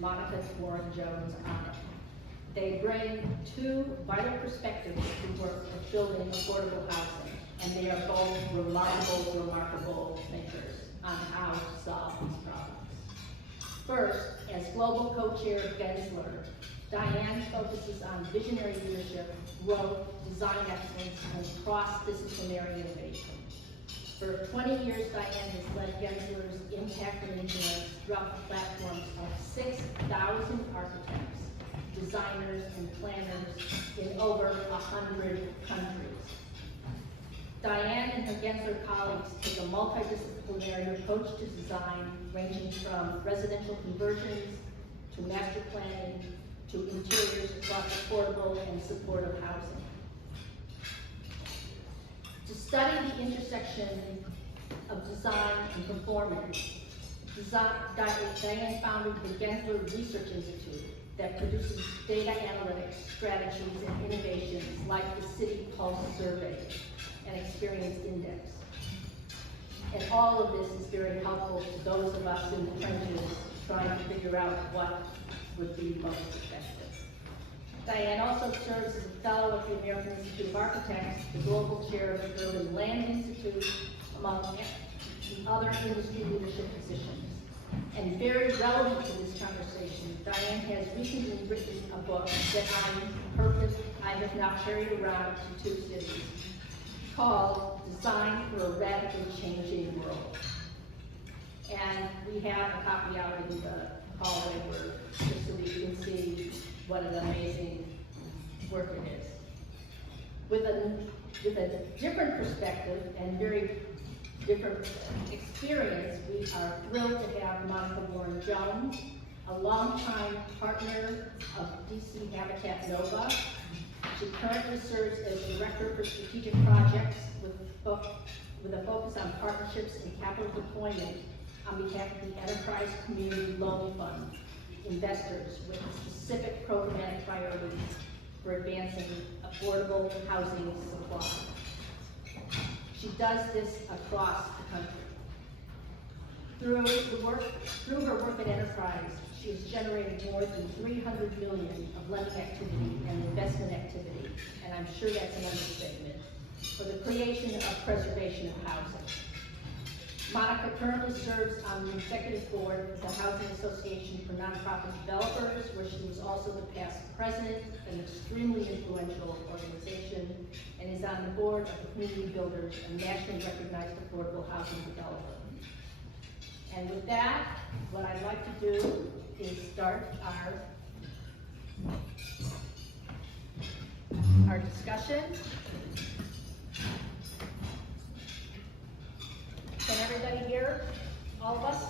Monica Warren-Jones honor. They bring two vital perspectives to work of building affordable housing, and they are both remarkable thinkers on how to solve these problems. First, as global co-chair of Gensler, Diane focuses on visionary leadership, growth, design excellence, and cross-disciplinary innovation. For 20 years, Diane has led Gensler's impact and influence throughout the platforms of 6,000 architects, designers, and planners in over 100 countries. Diane and her Gensler colleagues take a multidisciplinary approach to design, ranging from residential conversions to master planning to interiors across affordable and supportive housing. To study the intersection of design and performance, Diane founded the Gensler Research Institute that produces data analytics, strategies, and innovations like the City Pulse Survey and Experience Index. And all of this is very helpful to those of us in the trenches trying to figure out what would be most effective. Diane also serves as a fellow of the American Institute of Architects, the global chair of the Urban Land Institute, among other industry leadership positions. And very relevant to this conversation, Diane has recently written a book that I have now carried around to 2 cities, called Design for a Radically Changing World. And we have a copy out in the hallway just so we can see what an amazing work it is. With a different perspective and very different experience, we are thrilled to have Monica Warren-Jones, a longtime partner of DC Habitat Nova. She currently serves as Director for Strategic Projects with a focus on partnerships and capital deployment on behalf of the Enterprise Community Loan Fund investors with specific programmatic priorities for advancing affordable housing supply. She does this across the country. Through her work at Enterprise, she has generated more than $300 million of lending activity and investment activity, and I'm sure that's an understatement, for the creation of preservation of housing. Monica currently serves on the executive board of the Housing Association for Nonprofit Developers, where she was also the past president of an extremely influential organization, and is on the board of the Community Builders, a nationally recognized affordable housing developer. And with that, what I'd like to do is start our discussion. Can everybody hear? All of us?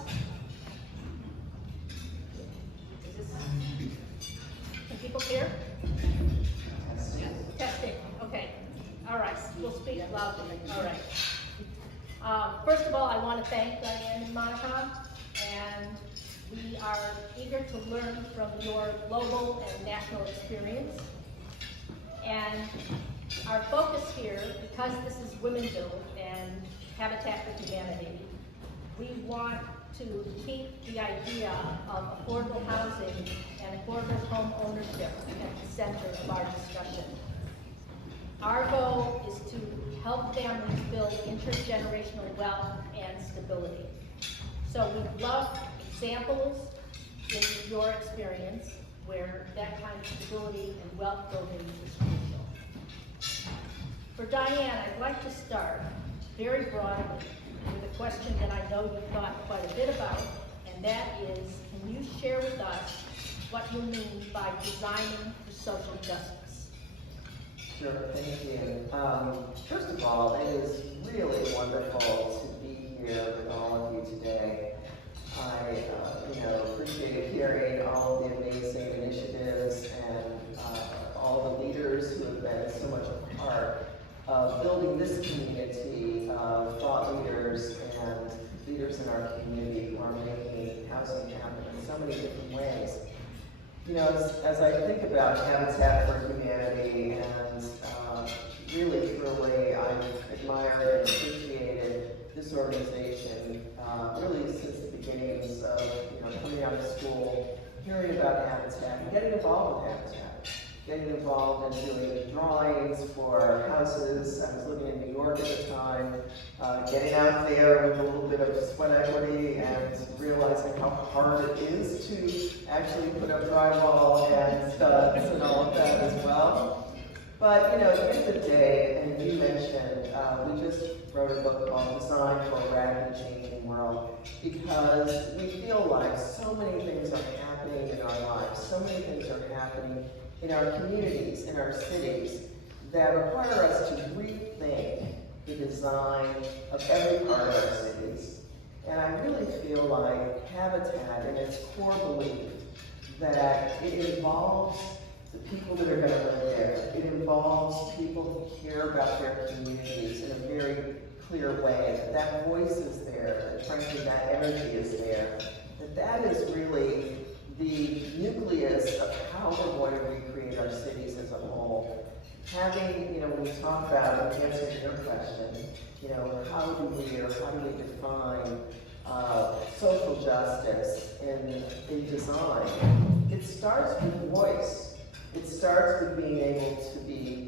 Can people hear? Testing. Okay. All right. We'll speak loudly. All right. First of all, I want to thank Diane and Monica, and we are eager to learn from your global and national experience. And our focus here, because this is Women Build and Habitat for Humanity, we want to keep the idea of affordable housing and affordable home ownership at the center of our discussion. Our goal is to help families build intergenerational wealth and stability. So we'd love examples in your experience where that kind of stability and wealth building is crucial. For Diane, I'd like to start very broadly with a question that I know you've thought quite a bit about, and that is, can you share with us what you mean by designing for social justice? Sure, thank you. First of all, it is really wonderful to be here with all of you today. I appreciate hearing all of the amazing initiatives and all the leaders who have been so much a part of building this community of thought leaders and leaders in our community who are making housing happen in so many different ways. You know, as I think about Habitat for Humanity and really truly I've admired and appreciated this organization really since the beginnings of, coming out of school, hearing about Habitat, and getting involved with Habitat, getting involved in doing drawings for houses. I was living in New York at the time, getting out there with a little bit of sweat equity and realizing how hard it is to actually put up drywall and studs and all of that as well. But, at the end of the day, and you mentioned, we just wrote a book called Design for a Rapidly Changing World, because we feel like so many things are happening in our lives, so many things are happening in our communities, in our cities, that require us to rethink the design of every part of our cities. And I really feel like Habitat, in its core belief, that it involves the people that are going to live there. It involves people who care about their communities in a very clear way, that voice is there, that frankly that energy is there, that is really the nucleus of how we're going to recreate our cities as a whole. Having, when we talk about, and answering your question, how do we define social justice in design? It starts with voice. It starts with being able to be,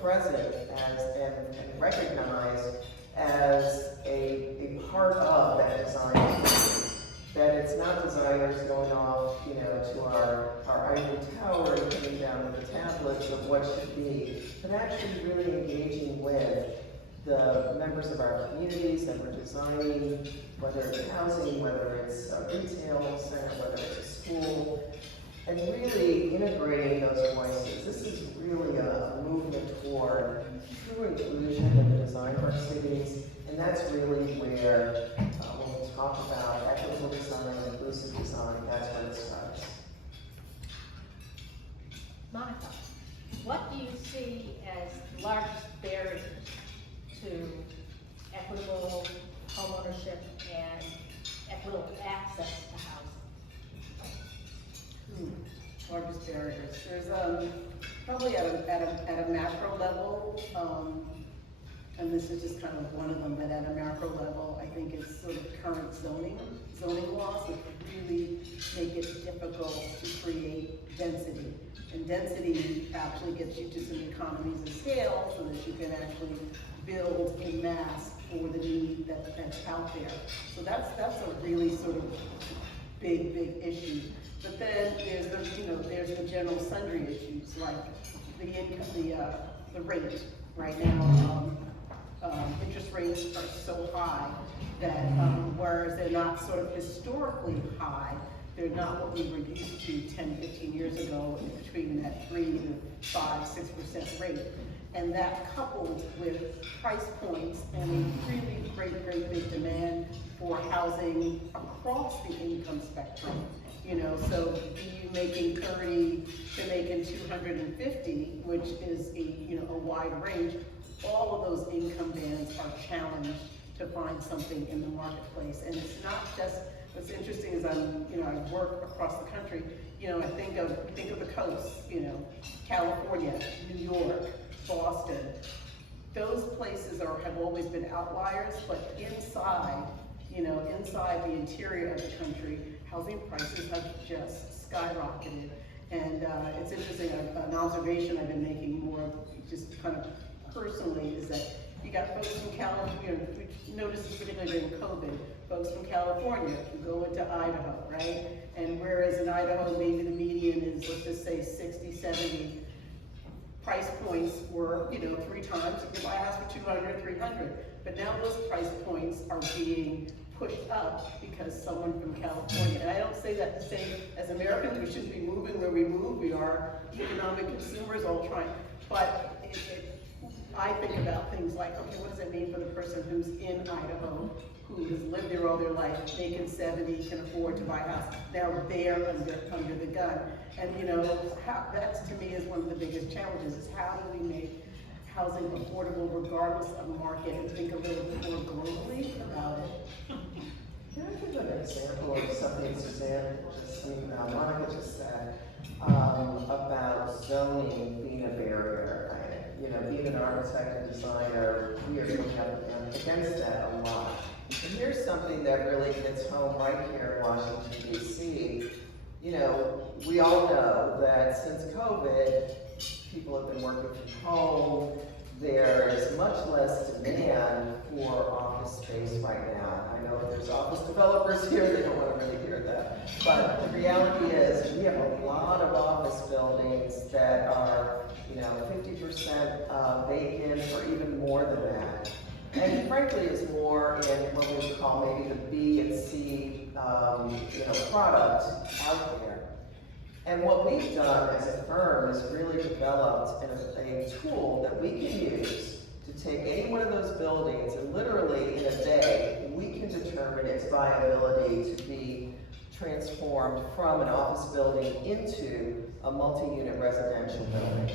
present and recognized as a part of that design community. That it's not designers going off, to our ivory tower and putting down the tablets of what should be, but actually really engaging with the members of our communities that we're designing, whether it's housing, whether it's a retail center, whether it's a school, and really integrating those voices. This is really a movement toward true inclusion in the design of our cities, and that's really where, when we talk about equitable design, inclusive design, that's where it starts. Monica, what do you see as the largest barriers to equitable homeownership and equitable access to housing? Largest barriers. There's probably at a macro level, and this is just kind of one of them, but at a macro level, I think it's sort of current zoning laws that really make it difficult to create density. And density actually gets you to some economies of scale so that you can actually build in mass for the need that's out there. So that's a really sort of big issue. But then there's the general sundry issues like the income, the rate right now. Interest rates are so high that whereas they're not sort of historically high, they're not what we were used to 10, 15 years ago between that 3 to 5, 6% rate. And that coupled with price points and a really great big demand for housing across the income spectrum. So you making 30 to making 250, which is a wide range. All of those income bands are challenged to find something in the marketplace. And it's not just, what's interesting is I work across the country. I think of the coast, California, New York, Boston. Those places have always been outliers, but inside the interior of the country, housing prices have just skyrocketed. And it's interesting, an observation I've been making more just kind of personally is that you got folks from California, we noticed this particularly during COVID, folks from California who go into Idaho, right? And whereas in Idaho, maybe the median is, let's just say 60, 70, price points were, 3 times, you can buy a house for 200, 300. But now those price points are being pushed up because someone from California, and I don't say that to say as Americans we shouldn't be moving where we move, we are economic consumers all trying, but I think about things like, okay, what does it mean for the person who's in Idaho, who has lived there all their life, making 70, can afford to buy a house, now they're under the gun. And that to me is one of the biggest challenges, is how do we make housing affordable regardless of market, and think a little bit more globally about it. Can I give an example of something Susanne Monica just said about zoning being a barrier? Being an architect and designer, we are coming up against that a lot. And here's something that really hits home right here in Washington, D.C. You know, we all know that since COVID, people have been working from home. There is much less demand for office space right now. I know if there's office developers here, they don't want to really hear that. But the reality is, we have a lot of office buildings that are, 50% vacant or even more than that. And frankly, it's more in what we would call maybe the B and C, product out there. And what we've done as a firm is really developed a tool that we can use to take any one of those buildings and literally in a day, we can determine its viability to be transformed from an office building into a multi-unit residential building.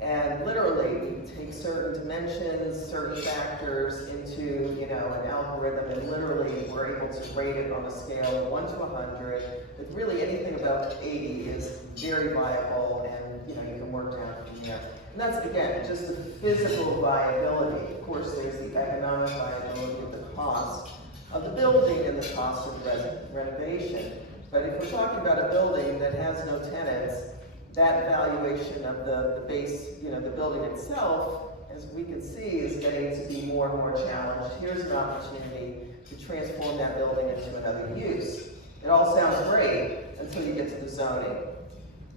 And literally, we take certain dimensions, certain factors into, an algorithm, and literally we're able to rate it on a scale of 1 to 100. With really anything above 80 is very viable, and you can work down from there. And that's again just the physical viability. Of course, there's the economic viability of the cost of the building and the cost of renovation. But if we're talking about a building that has no tenants, that valuation of the base, the building itself, as we can see, is getting to be more and more challenged. Here's an opportunity to transform that building into another use. It all sounds great until you get to the zoning.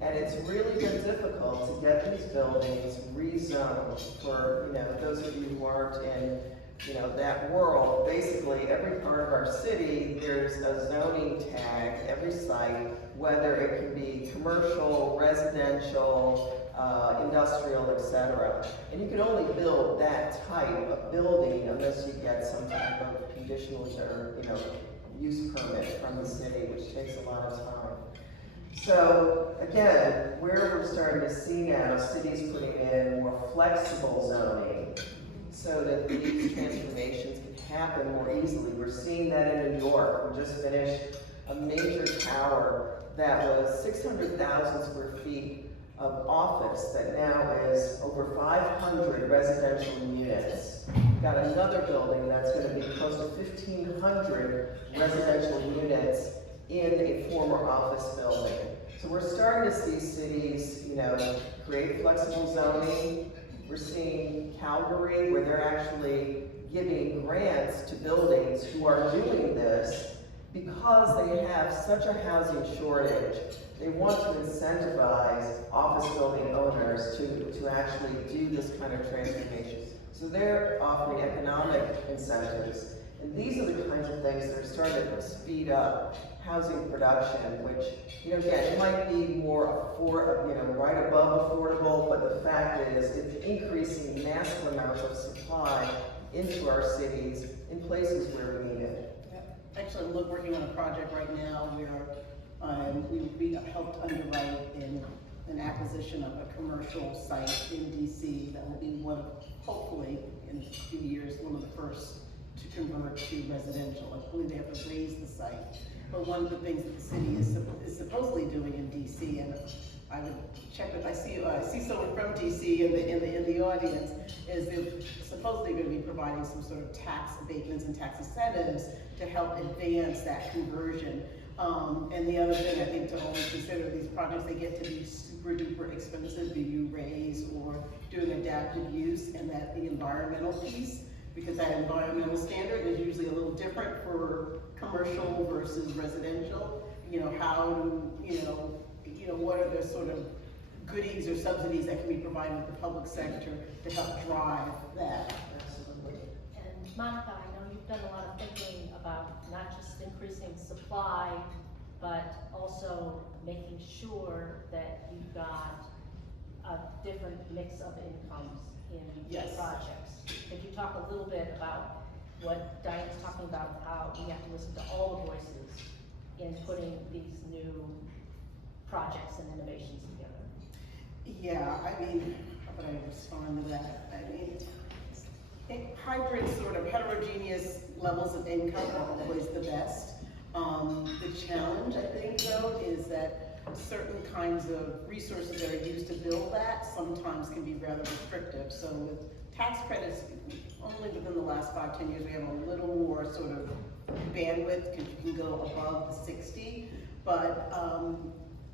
And it's really been difficult to get these buildings rezoned for, those of you who aren't in, that world. Basically, every part of our city, there's a zoning tag, every site, whether it can be commercial, residential, industrial, etc. And you can only build that type of building unless you get some type of conditional or, use permit from the city, which takes a lot of time. So again, where we're starting to see now cities putting in more flexible zoning so that these transformations can happen more easily. We're seeing that in New York. We just finished a major tower that was 600,000 square feet of office that now is over 500 residential units. We've got another building that's going to be close to 1,500 residential units in a former office building. So we're starting to see cities, create flexible zoning. We're seeing Calgary, where they're actually giving grants to buildings who are doing this because they have such a housing shortage. They want to incentivize office building owners to actually do this kind of transformation. So they're offering economic incentives. And these are the kinds of things that are starting to speed up housing production, which, again, it might be more right above affordable, but the fact is it's increasing massive amounts of supply into our cities in places where we need it. Yep. Actually, we're working on a project right now where we helped underwrite in an acquisition of a commercial site in DC that will be hopefully in a few years, one of the first to convert to residential. I believe they have to raise the site. But one of the things that the city is supposedly doing in DC, and I would check with, I see someone from DC in the audience, is they're supposedly going to be providing some sort of tax abatements and tax incentives to help advance that conversion. And the other thing I think to always consider, these projects, they get to be super duper expensive, be you raise or doing adaptive use, and that the environmental piece, because that environmental standard is usually a little different for commercial versus residential. What are the sort of goodies or subsidies that can be provided with the public sector to help drive that? Absolutely. And Monica, I know you've done a lot of thinking about not just increasing supply, but also making sure that you've got a different mix of incomes in Yes. projects. Could you talk a little bit about what Diane's talking about, how we have to listen to all the voices in putting these new projects and innovations together? Yeah, how would I respond to that? Hybrid sort of heterogeneous levels of income are always the best. The challenge, I think, though, is that certain kinds of resources that are used to build that sometimes can be rather restrictive. So with tax credits, only within the last 5-10 years, we have a little more sort of bandwidth, can go above the 60, but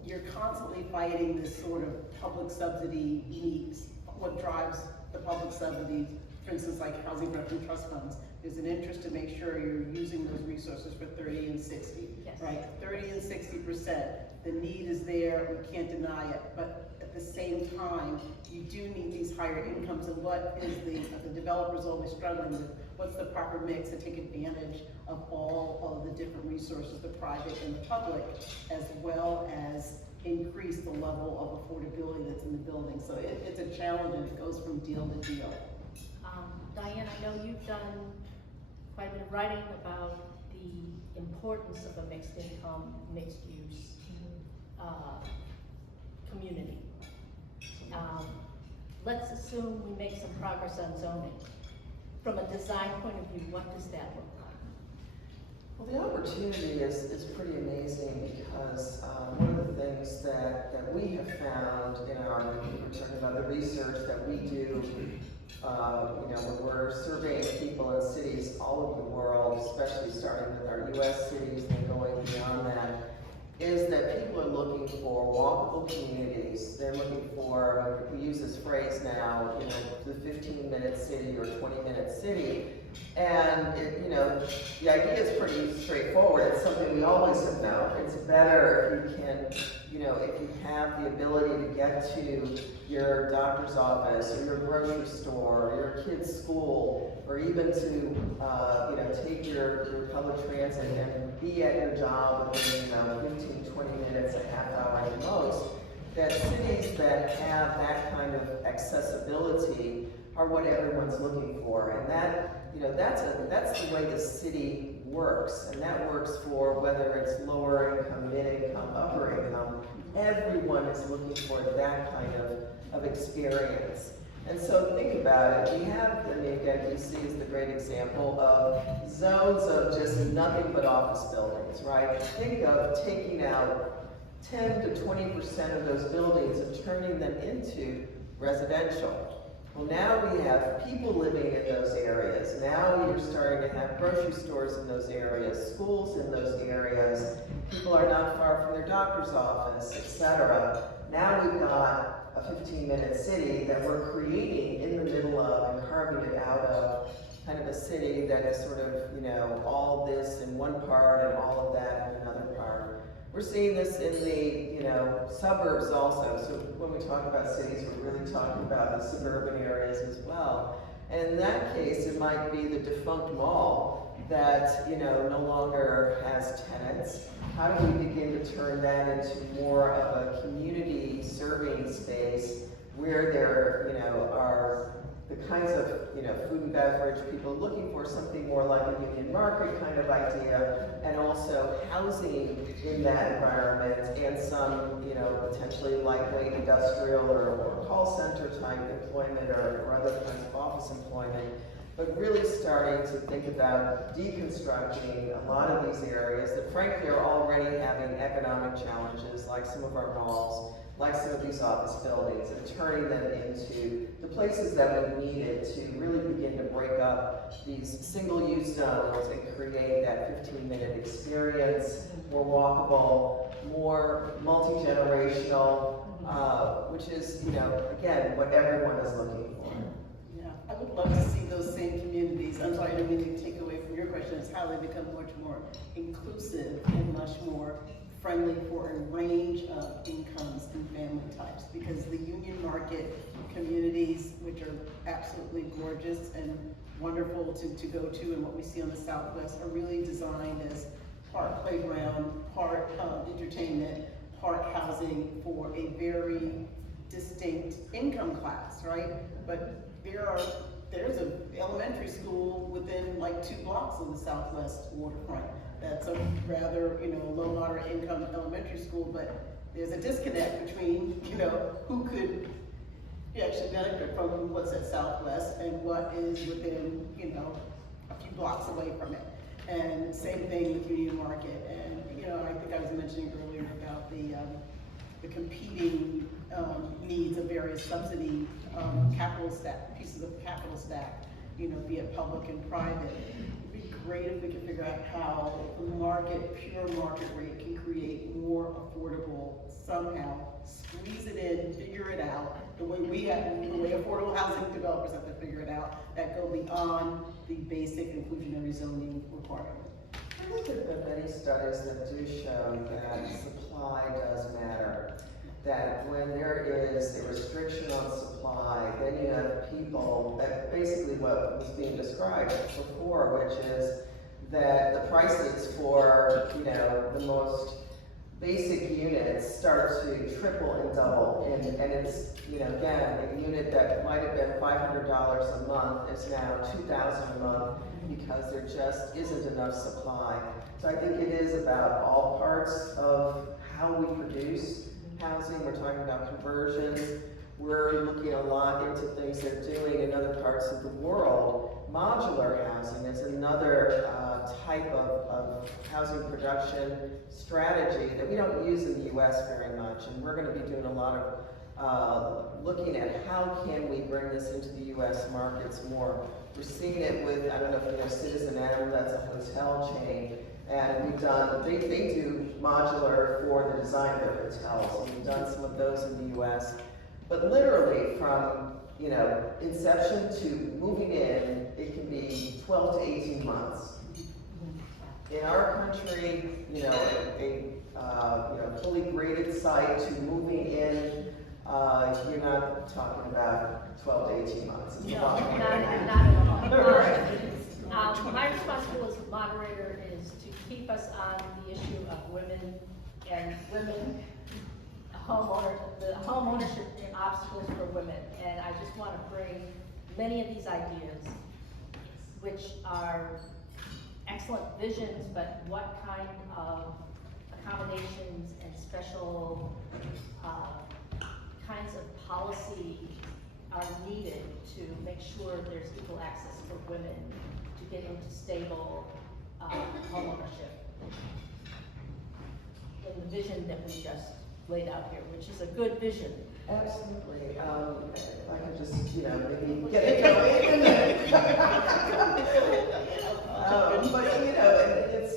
you're constantly fighting this sort of public subsidy needs. What drives the public subsidies, for instance, like housing revenue trust funds, there's an interest to make sure you're using those resources for 30 and 60, Yes. right? 30 and 60%, the need is there, we can't deny it, but at the same time, you do need these higher incomes, and what is the developer's always struggling with, what's the proper mix to take advantage of all of the different resources, the private and the public, as well as increase the level of affordability that's in the building. So it's a challenge, and it goes from deal to deal. Diane, I know you've done quite a bit of writing about the importance of a mixed income, mixed use community. Let's assume we make some progress on zoning. From a design point of view, what does that look like? Well, the opportunity is pretty amazing because one of the things that we have found in we're talking about the research that we do, when we're surveying people in cities all over the world, especially starting with our US cities and going beyond that, is that people are looking for walkable communities. They're looking for, we use this phrase now, the 15-minute city or 20-minute city. And the idea is pretty straightforward. It's something we always have known. It's better if you can, if you have the ability to get to your doctor's office or your grocery store or your kid's school, or even to, take your public transit and be at your job within, 15, 20 minutes, a half hour at the most. That cities that have that kind of accessibility are what everyone's looking for, and that's the way the city works, and that works for whether it's lower income, mid income, upper income. Everyone is looking for that kind of experience. And so think about it. We have, again, DC is the great example of zones of just nothing but office buildings, right? Think of taking out 10 to 20% of those buildings and turning them into residential. Well, now we have people living in those areas. Now you're starting to have grocery stores in those areas, schools in those areas. People are not far from their doctor's office, etc. Now we've got a 15-minute city that we're creating in the middle of and carving it out of kind of a city that is sort of, all this in one part and all of that in another part. We're seeing this in the, suburbs also. So when we talk about cities, we're really talking about the suburban areas as well. And in that case, it might be the defunct mall that, no longer has tenants. How do we begin to turn that into more of a community serving space where there, are the kinds of, food and beverage people looking for something more like a union market kind of idea, and also housing in that environment, and some, potentially lightweight industrial or call center type employment or other kinds of office employment. But really starting to think about deconstructing a lot of these areas that frankly are already having economic challenges, like some of our malls, like some of these office buildings, and turning them into the places that we needed to really begin to break up these single-use zones and create that 15-minute experience, more walkable, more multi-generational, which is, again, what everyone is looking for. Yeah, I would love to see those same communities. I'm sorry, I don't mean to take away from your question. It's how they become much more inclusive and much more friendly for a range of incomes and family types, because the union market communities, which are absolutely gorgeous and wonderful to go to, and what we see on the Southwest, are really designed as part playground, part entertainment, part housing for a very distinct income class, right? But there's an elementary school within like 2 blocks of the Southwest waterfront. That's a rather, low moderate income elementary school, but there's a disconnect between, who could actually benefit from what's at Southwest and what is within, a few blocks away from it. And same thing with Union Market. And, I think I was mentioning earlier about the competing needs of various subsidy capital stack, pieces of capital stack, you know, be it public and private. It'd be great if we could figure out how the market, pure market rate can create more affordable somehow, squeeze it in, figure it out, the way affordable housing developers have to figure it out, that go beyond the basic inclusionary zoning requirement. I think there have been many studies that do show that supply does matter. That when there is a restriction on supply, then you have people, that basically what was being described before, which is that the prices for, you know, the most basic units start to triple and double. And it's, you know, again, a unit that might have been $500 a month is now $2,000 a month because there just isn't enough supply. So I think it is about all parts of how we produce housing. We're talking about conversions. We're looking a lot into things they're doing in other parts of the world. Modular housing is another type of housing production strategy that we don't use in the US very much, and we're going to be doing a lot of looking at how can we bring this into the US markets more. We're seeing it with, I don't know if you know Citizen M, that's a hotel chain, and we've done, they do modular for the design of their hotels, and we've done some of those in the US. But literally from, you know, inception to moving in, it can be 12 to 18 months. In our country, you know, a fully graded site to moving in, you're not talking about 12 to 18 months. It's No, not not at all. My responsibility as moderator is to keep us on the issue of women and women the home ownership obstacles for women. And I just want to bring many of these ideas, which are excellent visions, but what kind of accommodations and special kinds of policy are needed to make sure there's equal access for women to get into stable home ownership in the vision that we just laid out here, which is a good vision. Absolutely. If I could just, you know, maybe get it going. But, you know, it's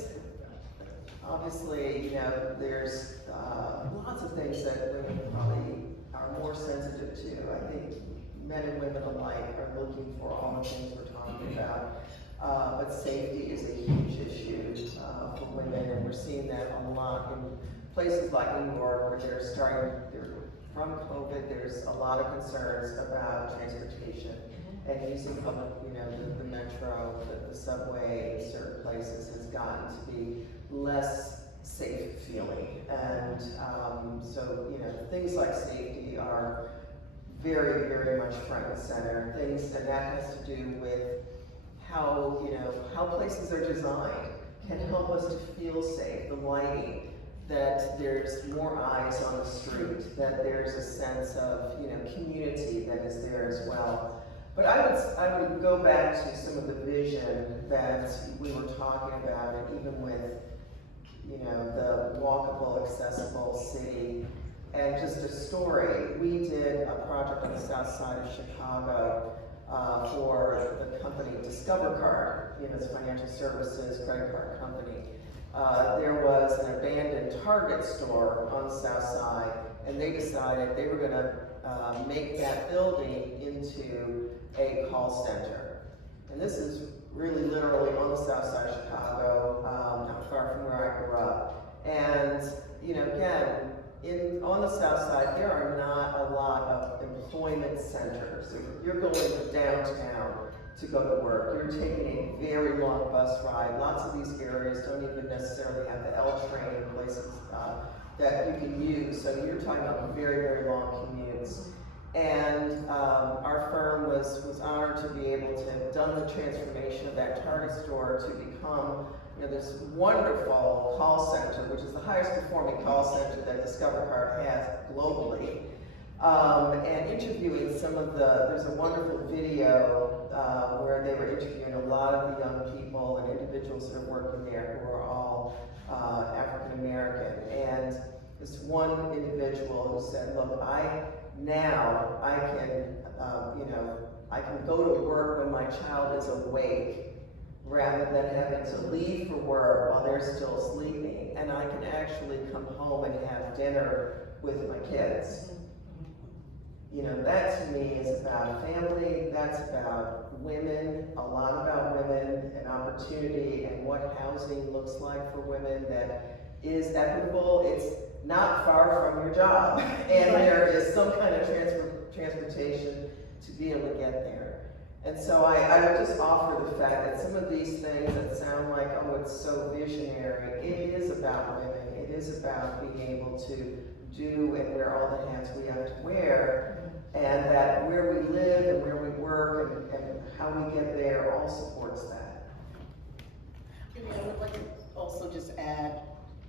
obviously, you know, there's lots of things that women probably are more sensitive to. I think men and women alike are looking for all the things we're talking about. But safety is a huge issue for women, and we're seeing that a lot in places like New York, where from COVID, there's a lot of concerns about transportation and using public, you know, the metro, the subway in certain places has gotten to be less safe feeling. And so, you know, things like safety are very, very much front and center. And that has to do with how, you know, how places are designed can help us to feel safe, the lighting, that there's more eyes on the street, that there's a sense of, you know, community that is there as well. But I would go back to some of the vision that we were talking about, and even with, you know, the walkable, accessible city. And just a story, we did a project on the south side of Chicago for the company Discover Card, you know, it's a financial services credit card company. There was an abandoned Target store on the south side, and they decided they were going to make that building into a call center. And this is really literally on the south side of Chicago, not far from where I grew up. And, you know, again, on the south side, there are not a lot of employment centers. You're going downtown to go to work. You're taking a very long bus ride. Lots of these areas don't even necessarily have the L train in places that you can use. So you're talking about very, very long commutes. And our firm was honored to be able to have done the transformation of that Target store to become, you know, this wonderful call center, which is the highest performing call center that Discover Card has globally. And interviewing some of there's a wonderful video where they were interviewing a lot of the young people and individuals that are working there who are all African American. And this one individual who said, look, I can, I can go to work when my child is awake rather than having to leave for work while they're still sleeping, and I can actually come home and have dinner with my kids. That to me is about family, that's about women, a lot about women and opportunity and what housing looks like for women that is equitable. It's not far from your job, and there is some kind of transportation to be able to get there. And so I would just offer the fact that some of these things that sound like, oh, it's so visionary, it is about women. It is about being able to do and wear all the hats we have to wear, and that where we live and where we work and how we get there all supports that. I would like to also just add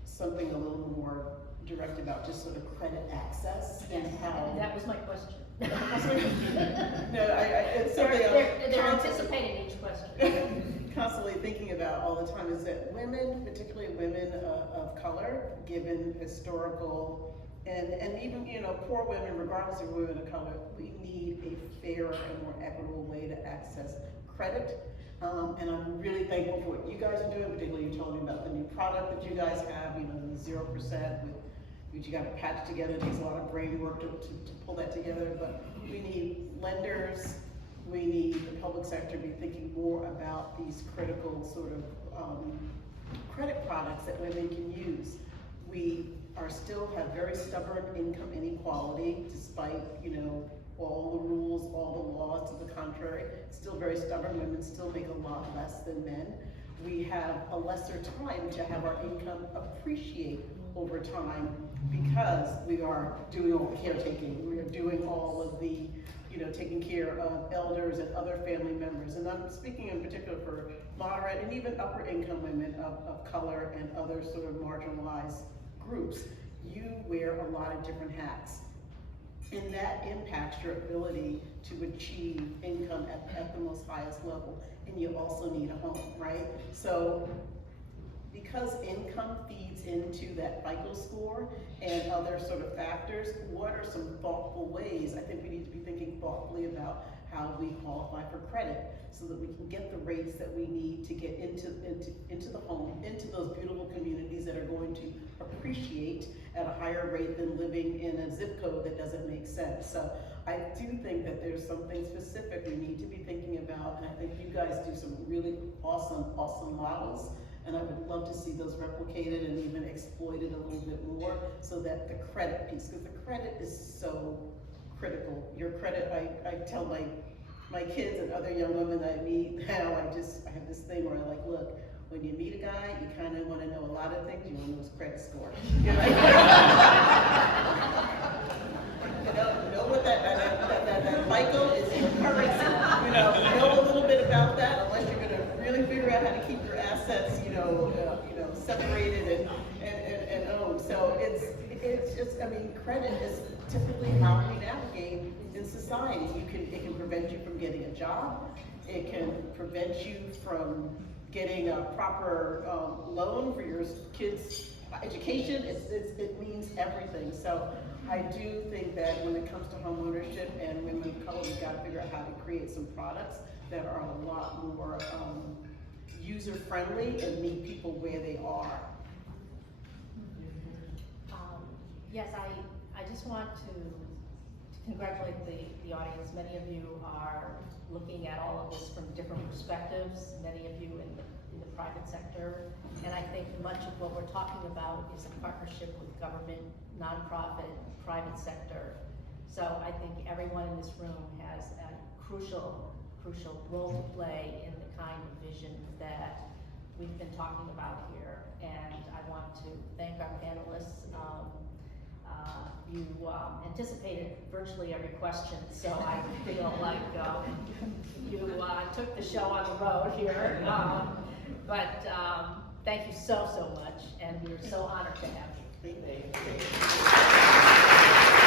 something a little more direct about just sort of credit access and how. That was my question. No, it's something They're anticipating each question. Constantly thinking about all the time is that women, particularly women of color, given historical and even poor women, regardless of women of color, we need a fairer and more equitable way to access credit. And I'm really thankful for what you guys are doing, particularly you told me about the new product that you guys have, the 0% which you got to patch together. It takes a lot of brain work to pull that together, but we need lenders, we need the public sector to be thinking more about these critical sort of credit products that women can use. We still have very stubborn income inequality, despite, all the rules, all the laws to the contrary. Still very stubborn. Women still make a lot less than men. We have a lesser time to have our income appreciate over time because we are doing all the caretaking. We are doing all of the, taking care of elders and other family members. And I'm speaking in particular for moderate and even upper income women of color and other sort of marginalized groups. You wear a lot of different hats, and that impacts your ability to achieve income at the most highest level. And you also need a home, right? So because income feeds into that FICO score and other sort of factors, what are some thoughtful ways? I think we need to be thinking thoughtfully about how we qualify for credit so that we can get the rates that we need to get into the home, into those beautiful communities that are going to appreciate at a higher rate than living in a zip code that doesn't make sense. So I do think that there's something specific we need to be thinking about, and I think you guys do some really awesome models, and I would love to see those replicated and even exploited a little bit more so that the credit piece, because the credit is so critical. Your credit, I tell my kids and other young women that I meet now, I have this thing where I'm like, look, when you meet a guy, you kind of want to know a lot of things. You want to know his credit score. Know what that FICO is your currency. Know a little bit about that, unless you're going to really figure out how to keep your assets, separated and owned. So it's just, credit is typically how we navigate in society. It can prevent you from getting a job. It can prevent you from getting a proper loan for your kids' education. It means everything. So I do think that when it comes to home ownership and women of color, we've got to figure out how to create some products that are a lot more user-friendly and meet people where they are. Yes, I just want to congratulate the audience. Many of you are looking at all of this from different perspectives, many of you in the private sector. And I think much of what we're talking about is a partnership with government, nonprofit, private sector. So I think everyone in this room has a crucial role to play in the kind of vision that we've been talking about here. And I want to thank our panelists. You anticipated virtually every question, so I feel like you took the show on the road here. But thank you so much, and we're so honored to have you. Thank you.